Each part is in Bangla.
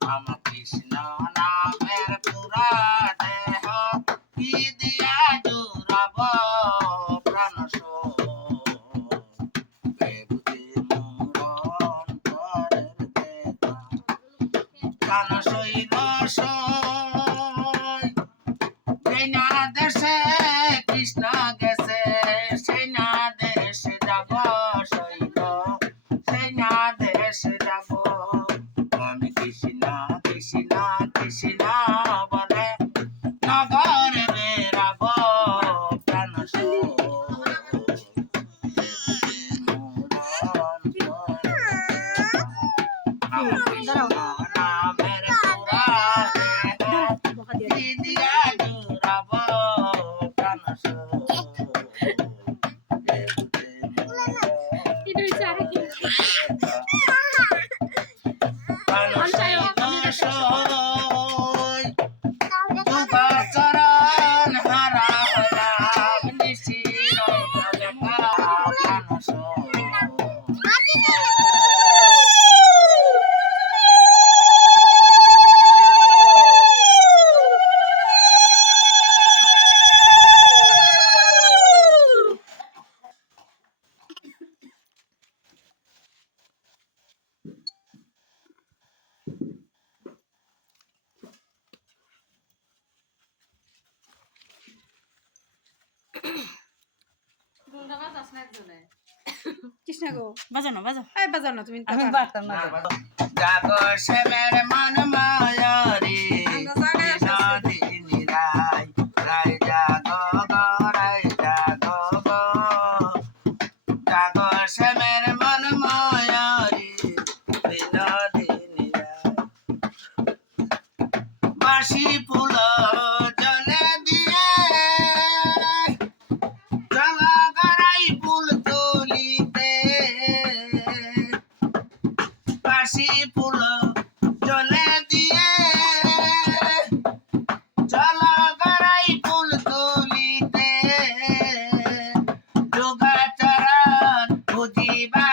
রাম কৃষ্ণ নামের পুরা দেহ কি দিয়া জুড়াব প্রাণ প্রাণ শৈল সৈন্য দেশে 你回去了 কৃষ্ণ গো। বাজানো বাজাও। এই বাজানো তুমি আমি বাজাতাম না জাগো শ্যামের মন মায়া রে বাসি পুলা Mujiba.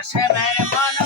আসে মের মন